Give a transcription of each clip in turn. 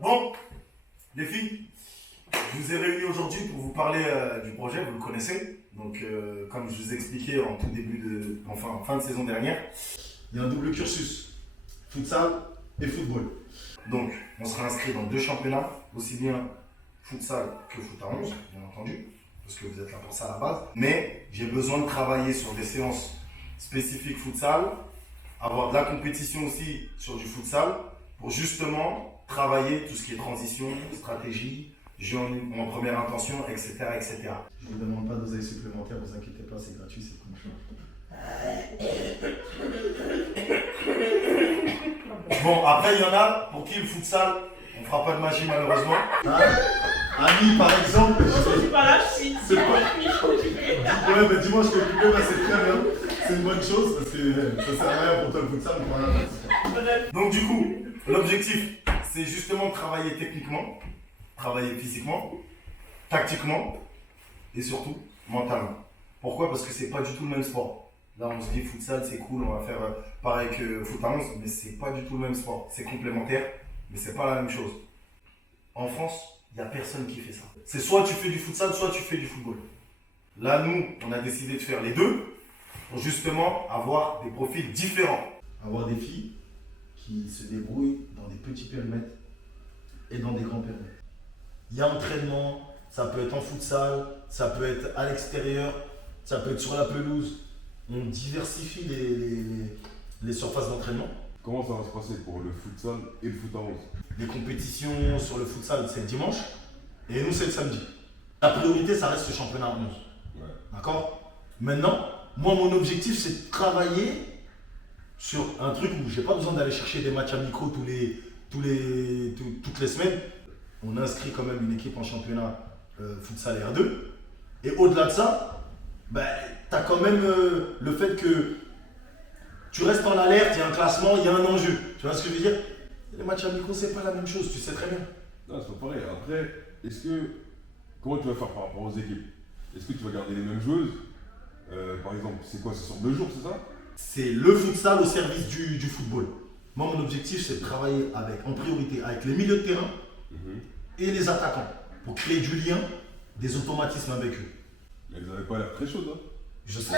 Bon, les filles, je vous ai réunis aujourd'hui pour vous parler du projet, vous le connaissez. Donc, comme je vous ai expliqué en tout début en fin de saison dernière, il y a un double cursus, futsal et football. Donc, on sera inscrit dans 2 championnats, aussi bien futsal que foot à 11, bien entendu, parce que vous êtes là pour ça à la base. Mais j'ai besoin de travailler sur des séances spécifiques futsal, avoir de la compétition aussi sur du futsal, pour justement travailler tout ce qui est transition, stratégie, jeu en première intention, etc., etc. Je ne vous demande pas d'oseille supplémentaire, vous inquiétez pas, c'est gratuit, c'est comme ça. Bon, après, il y en a pour qui le futsal, on ne fera pas de magie malheureusement. Ami, par exemple. Je suis pas là, je suis c'est pas... Ouais, mais dimanche, je peux occuper, c'est très bien. C'est une bonne chose parce que ça sert à rien pour toi le futsal, on prend rien. Donc, du coup, l'objectif, c'est justement de travailler techniquement, travailler physiquement, tactiquement et surtout mentalement. Pourquoi? Parce que c'est pas du tout le même sport. Là, on se dit futsal, c'est cool, on va faire pareil que foot à 11, mais c'est pas du tout le même sport. C'est complémentaire, mais c'est pas la même chose. En France, il n'y a personne qui fait ça. C'est soit tu fais du futsal, soit tu fais du football. Là, nous, on a décidé de faire les deux pour justement avoir des profils différents. Avoir des filles qui se débrouillent dans des petits périmètres et dans des grands périmètres. Il y a entraînement, ça peut être en futsal, ça peut être à l'extérieur, ça peut être sur la pelouse. On diversifie les surfaces d'entraînement. Comment ça va se passer pour le futsal et le foot à 11? Les compétitions sur le futsal, c'est le dimanche et nous, c'est le samedi. La priorité, ça reste le championnat 11. Ouais. D'accord? Maintenant, moi, mon objectif, c'est de travailler sur un truc où j'ai pas besoin d'aller chercher des matchs amicaux toutes les semaines. On inscrit quand même une équipe en championnat futsal et R2. Et au-delà de ça, ben, tu as quand même le fait que tu restes en alerte, il y a un classement, il y a un enjeu. Tu vois ce que je veux dire? Les matchs amicaux, c'est pas la même chose, tu sais très bien. Non, c'est pas pareil. Après, comment tu vas faire par rapport aux équipes? Est-ce que tu vas garder les mêmes joueuses? Par exemple, c'est quoi? C'est sur 2 jours, c'est ça? C'est le futsal au service du football. Moi, mon objectif, c'est de travailler en priorité avec les milieux de terrain et les attaquants pour créer du lien, des automatismes avec eux. Mais elles n'avaient pas l'air très chaudes, hein? Je sais.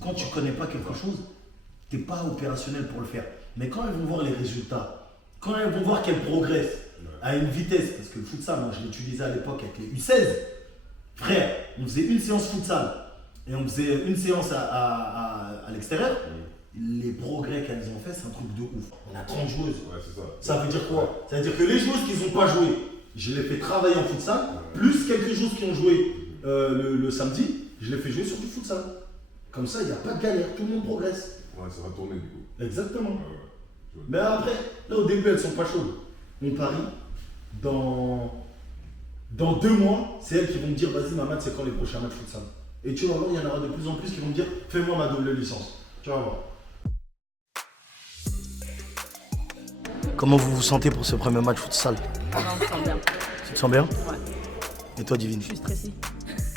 Quand tu connais pas quelque chose, tu n'es pas opérationnel pour le faire. Mais quand elles vont voir les résultats, quand elles vont voir qu'elles progressent à une vitesse, parce que le futsal, moi je l'utilisais à l'époque avec les U16, frère, on faisait une séance futsal et on faisait une séance à l'extérieur. Les progrès qu'elles ont fait, c'est un truc de ouf. On a 30 joueuses. Ouais, c'est ça. Ça veut dire quoi? Ça veut dire que les joueuses qui n'ont pas joué, je les fais travailler en futsal, plus quelques joueuses qui ont joué le samedi, je les fais jouer sur du futsal. Comme ça, il n'y a pas de galère, tout le monde progresse. Ouais, ça va tourner du coup. Exactement. Ouais. Mais après, là au début, elles sont pas chaudes. On parie, dans 2 mois, c'est elles qui vont me dire, vas-y maman, c'est quand les prochains matchs futsal? Et tu vas voir, il y en aura de plus en plus qui vont me dire, fais-moi ma double licence. Tu vas voir. Comment vous vous sentez pour ce premier match futsal? Non, je sens bien. Tu te sens bien? Ouais. Et toi, Divine? Je suis stressée.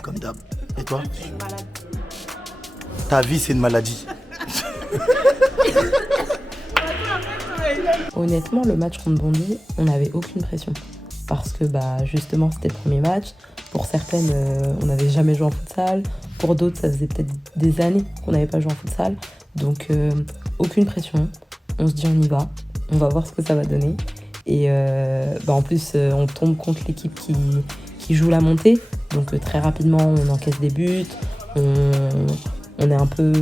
Comme d'hab. Et toi? Je suis malade. Ta vie, c'est une maladie. Honnêtement, le match contre Bondy, on n'avait aucune pression. Parce que justement, c'était le premier match. Pour certaines, on n'avait jamais joué en futsal. Pour d'autres, ça faisait peut-être des années qu'on n'avait pas joué en futsal. Donc, aucune pression. On se dit, on y va. On va voir ce que ça va donner. Et en plus, on tombe contre l'équipe qui joue la montée. Donc, très rapidement, on encaisse des buts. On est un peu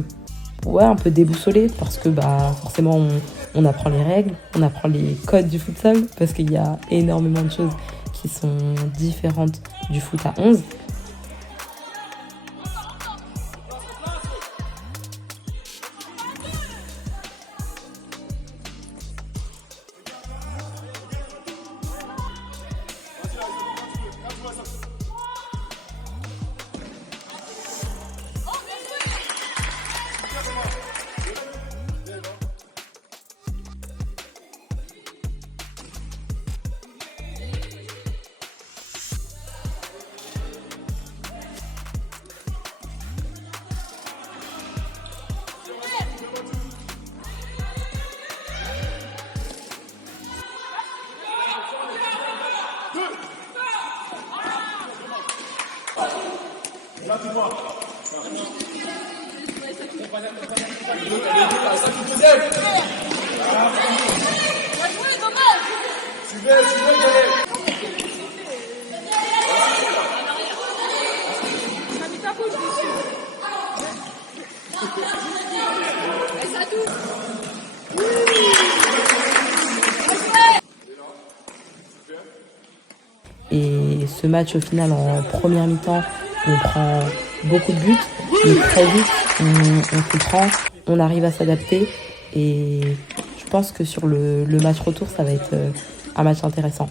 déboussolé parce que forcément, on apprend les règles, on apprend les codes du futsal parce qu'il y a énormément de choses qui sont différentes du foot à 11. Et ce match, au final, en première mi-temps, on prend beaucoup de buts, mais très vite, on comprend, on arrive à s'adapter. Et je pense que sur le match retour, ça va être un match intéressant.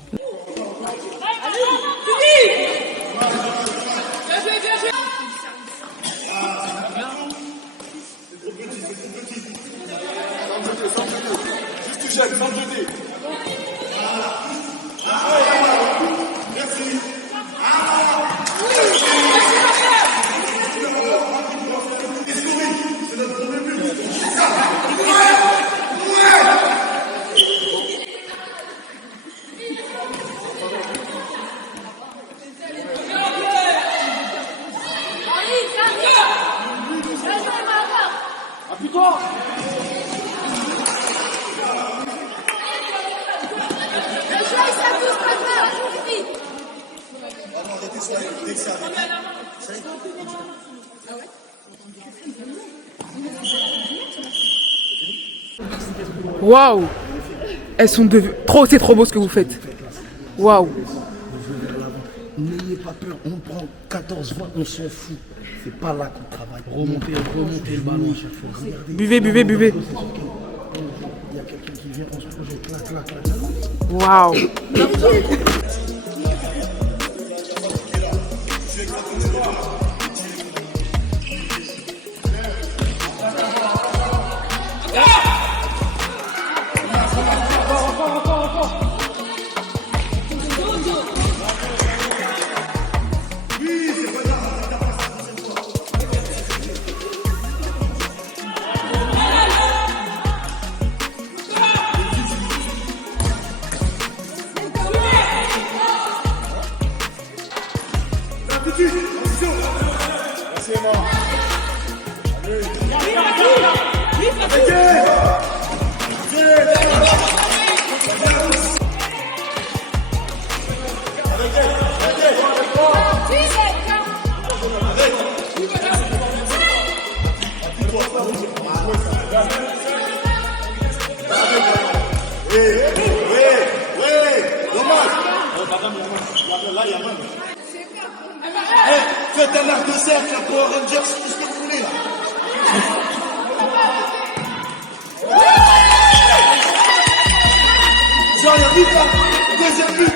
Waouh! Elles sont trop, c'est trop beau ce que vous faites. Waouh! N'ayez pas peur, on prend 14 fois, on s'en fout. C'est pas là qu'on travaille. Remontez le ballon chaque fois. Regardez. Buvez. Il y a quelqu'un qui vient, on se projette, clac. Waouh! Faites un arc de cercle là, pour Rangers, tout ce que vous voulez là. Genre, il y a vite là. Deuxième but.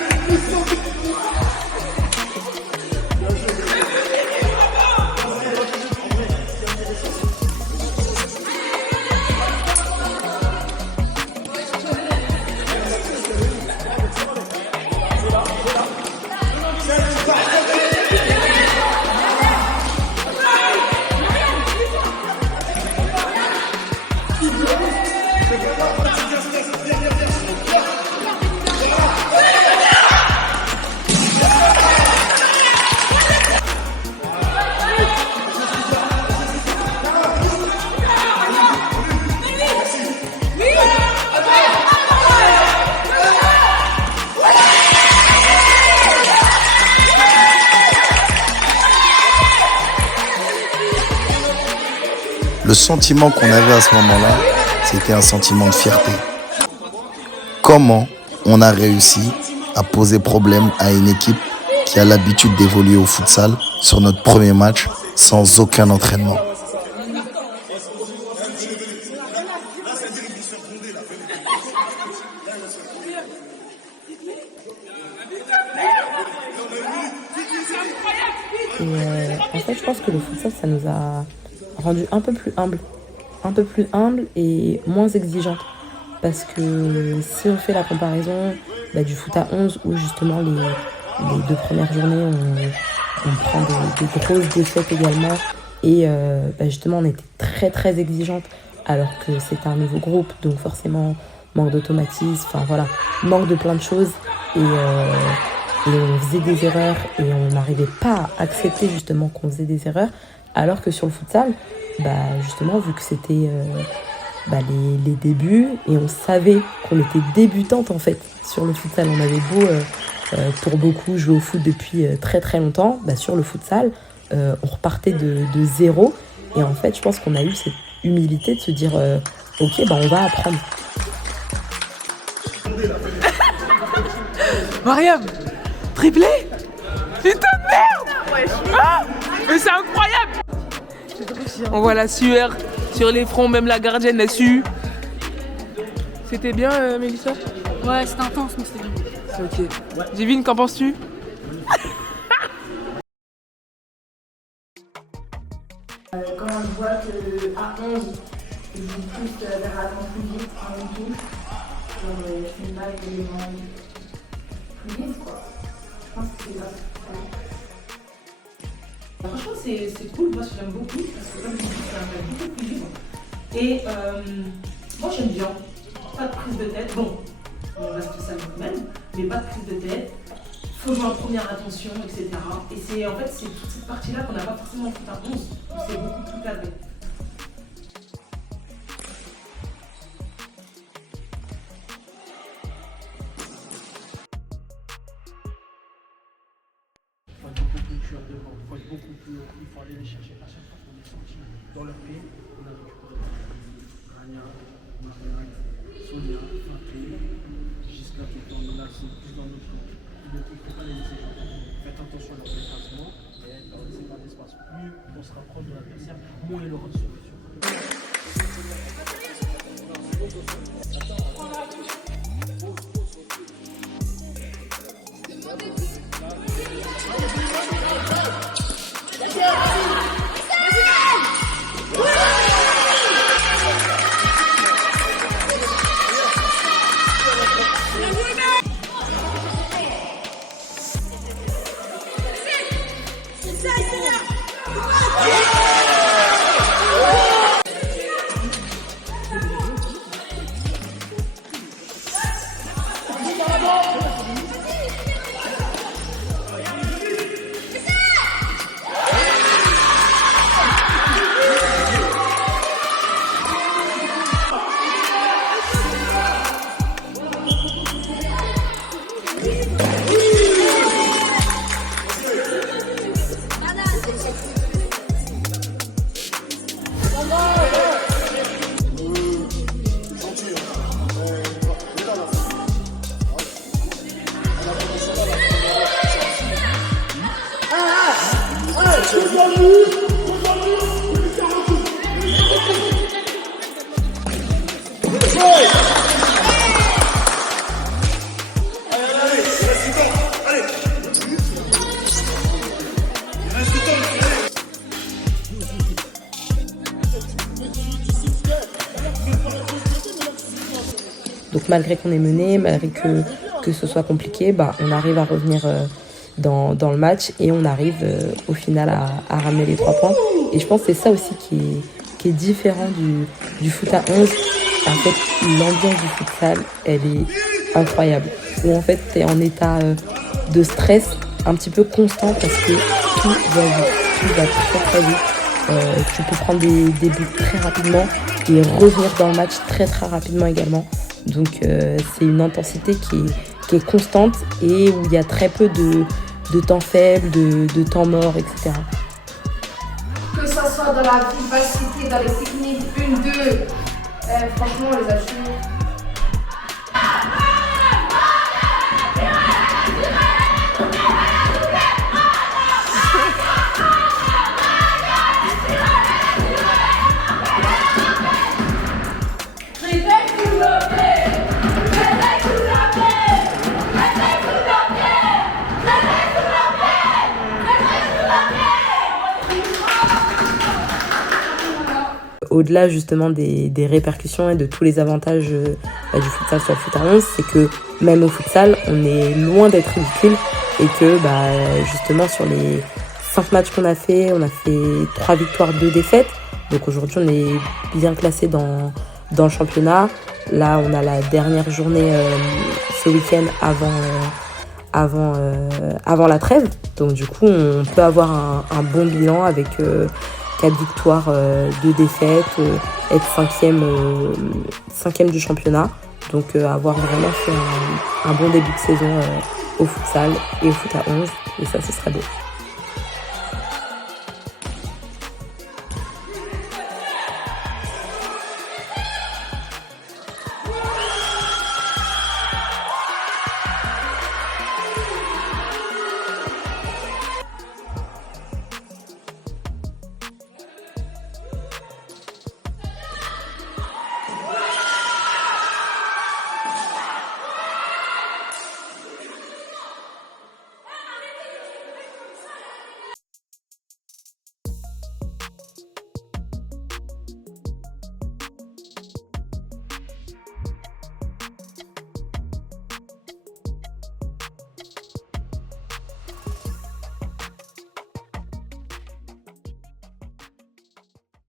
Le sentiment qu'on avait à ce moment-là, c'était un sentiment de fierté. Comment on a réussi à poser problème à une équipe qui a l'habitude d'évoluer au futsal sur notre premier match sans aucun entraînement. Et en fait, je pense que le futsal, ça nous a rendu un peu plus humble et moins exigeante. Parce que si on fait la comparaison du foot à 11, où justement les 2 premières journées, on prend des grosses défaites également, et justement on était très très exigeante, alors que c'était un nouveau groupe, donc forcément manque d'automatisme, enfin voilà, manque de plein de choses, et et on faisait des erreurs et on n'arrivait pas à accepter justement qu'on faisait des erreurs, alors que sur le futsal, justement, vu que c'était les débuts et on savait qu'on était débutante en fait sur le futsal, on avait beau pour beaucoup jouer au foot depuis très très longtemps, sur le futsal on repartait de zéro, et en fait je pense qu'on a eu cette humilité de se dire ok, on va apprendre. Mariam, triplé? Putain de merde! Ah, mais c'est incroyable! On voit la sueur sur les fronts, même la gardienne a su. C'était bien, Mélissa? Ouais, c'était intense, mais c'était bien. C'est ok. Divine, qu'en penses-tu? Quand on voit qu'à 11, ils vont plus vers la plus vite en même touche, je fais pas élément plus vite, quoi. Je pense que c'est ça. Franchement, c'est cool. Moi, j'aime beaucoup parce que, comme je dis, c'est un jeu beaucoup plus libre. Et moi, j'aime bien. Pas de prise de tête. Bon, on reste ça nous-mêmes, mais pas de prise de tête. Faut jouer en première attention, etc. Et c'est toute cette partie-là qu'on n'a pas forcément fait à 11. C'est beaucoup plus cadré. Il faut aller les chercher à chaque fois qu'on est sorti dans leur pays. On a récupéré Rania, Marianne, Sonia, Fatou, jusqu'à tout le temps. Là, c'est plus dans notre camp. Il ne faut pas les laisser jouer. Faites attention à leur déplacement et ne leur laissez pas d'espace. Plus on se rapproche de l'adversaire, moins il aura de solution. Donc malgré qu'on est mené, malgré que ce soit compliqué, on arrive à revenir dans le match et on arrive au final à ramener les 3 points. Et je pense que c'est ça aussi qui est différent du foot à 11. En fait, l'ambiance du futsal, elle est incroyable. Où en fait, tu es en état de stress un petit peu constant parce que tout va vite, tout va très très vite. Tu peux prendre des buts très rapidement et revenir dans le match très très rapidement également. Donc c'est une intensité qui est constante et où il y a très peu de temps faible, de temps mort, etc. Que ça soit dans la vivacité, dans les techniques 1-2, franchement on les a tués. Au-delà justement des répercussions et de tous les avantages du futsal sur le foot à 11, c'est que même au futsal, on est loin d'être ridicule et que justement sur les 5 matchs qu'on a fait, on a fait 3 victoires, 2 défaites. Donc aujourd'hui, on est bien classé dans le championnat. Là, on a la dernière journée ce week-end avant la trêve. Donc du coup, on peut avoir un bon bilan avec 4 victoires, 2 défaites, être 5e du championnat. Donc avoir vraiment fait un bon début de saison au futsal et au foot à 11. Et ça, ce serait beau.